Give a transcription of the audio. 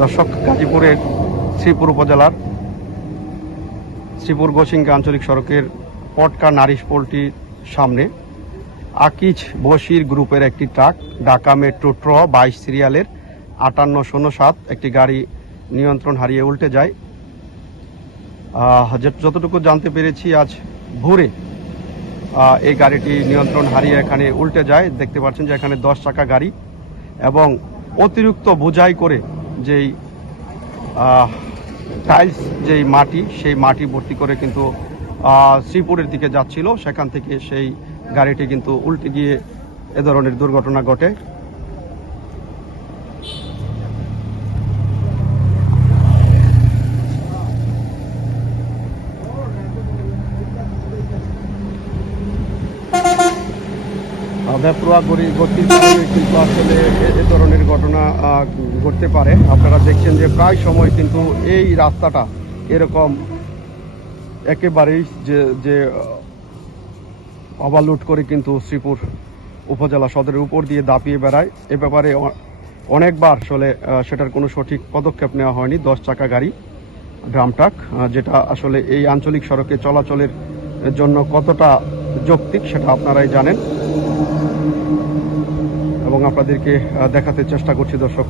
দর্শক, গাজীপুরের শ্রীপুর উপজেলার শ্রীপুর গোসিঙ্গা আঞ্চলিক সড়কের পটকা নারিশ পোলটির সামনে আকিজ বশির গ্রুপের একটি ট্রাক ঢাকা মেট্রো 22 সিরিয়ালের 5807 একটি গাড়ি নিয়ন্ত্রণ হারিয়ে উল্টে যায়। যতটুকু জানতে পেরেছি, আজ ভোরে এই গাড়িটি নিয়ন্ত্রণ হারিয়ে এখানে উল্টে যায়। দেখতে পাচ্ছেন যে এখানে 10 চাকা গাড়ি এবং অতিরিক্ত বোঝাই করে যেই টাইলস যেই মাটি, সেই মাটি ভর্তি করে কিন্তু শ্রীপুরের দিকে যাচ্ছিল। সেখান থেকে সেই গাড়িটি কিন্তু উল্টে গিয়ে এ ধরনের দুর্ঘটনা ঘটে। বেপরোয়া গতির কারণে কিন্তু আসলে এ ধরনের ঘটনা ঘটতে পারে। আপনারা দেখছেন যে প্রায় সময় কিন্তু এই রাস্তাটা এরকম একেবারেই যে ওভারলোড করে কিন্তু শ্রীপুর উপজেলা সদরের উপর দিয়ে দাপিয়ে বেড়ায়। এ ব্যাপারে অনেকবার আসলে সেটার কোনো সঠিক পদক্ষেপ নেওয়া হয়নি। 10 চাকা গাড়ি, ড্রাম ট্রাক, যেটা আসলে এই আঞ্চলিক সড়কে চলাচলের জন্য কতটা যৌক্তিক সেটা আপনারাই জানেন এবং আপনাদেরকে দেখাতে চেষ্টা করছি দর্শক।